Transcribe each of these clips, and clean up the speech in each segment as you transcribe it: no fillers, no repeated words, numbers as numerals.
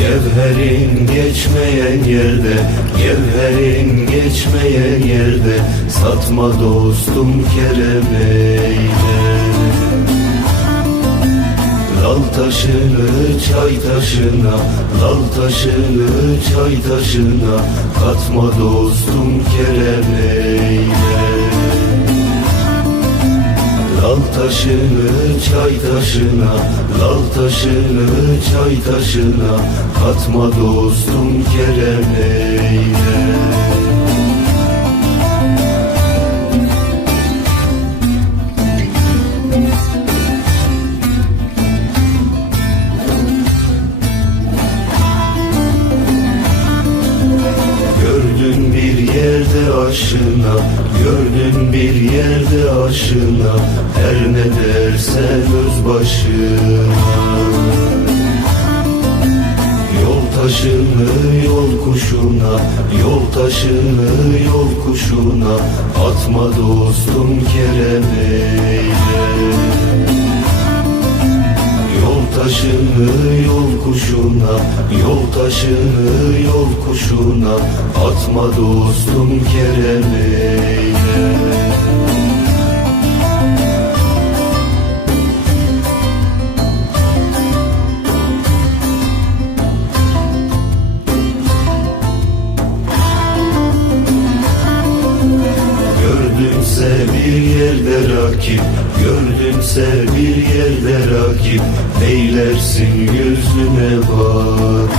Gevherin geçmeyen yerde, gevherin geçmeyen yerde satma dostum kerem eyle. Lal taşını çay taşına, lal taşını çay taşına katma dostum kerem eyle. Lal taşını çay taşına, lal taşını çay taşına katma dostum kerem eyle. Gördün bir yerde aşına, gördün bir yerde aşına, her ne dersen öz başına. Yol taşını yol kuşuna, yol taşını yol kuşuna atma dostum kerem eyle. Yol taşını yol kuşuna, yol taşını yol kuşuna atma dostum kerem eyle. Gördümse bir yerde rakip, gördümse bir yerde rakip, neylersin yüzüne bak.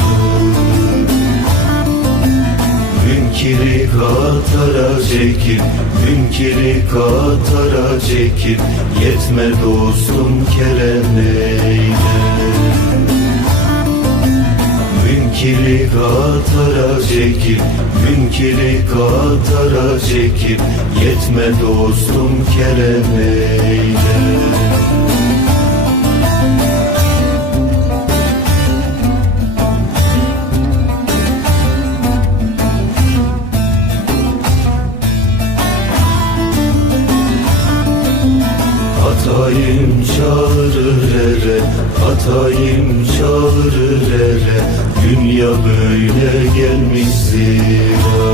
Münkiri katara çekip, münkiri katara çekip, yetme dostum kerem eyle. Münkiri katara çekip, münkiri katara çekip, yetme dostum kerem eyle. Hatayım çağırır ere, hatayım çağırır ere, dünya böyle gelmiş zira.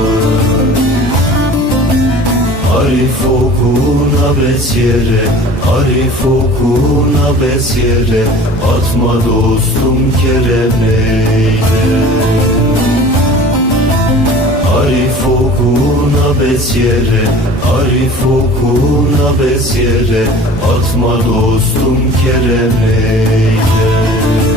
Arif okuna besyere, arif okuna besyere, atma dostum kerem eyle. Arif okuna besyere, arif okuna besyere, atma dostum kerem eyle.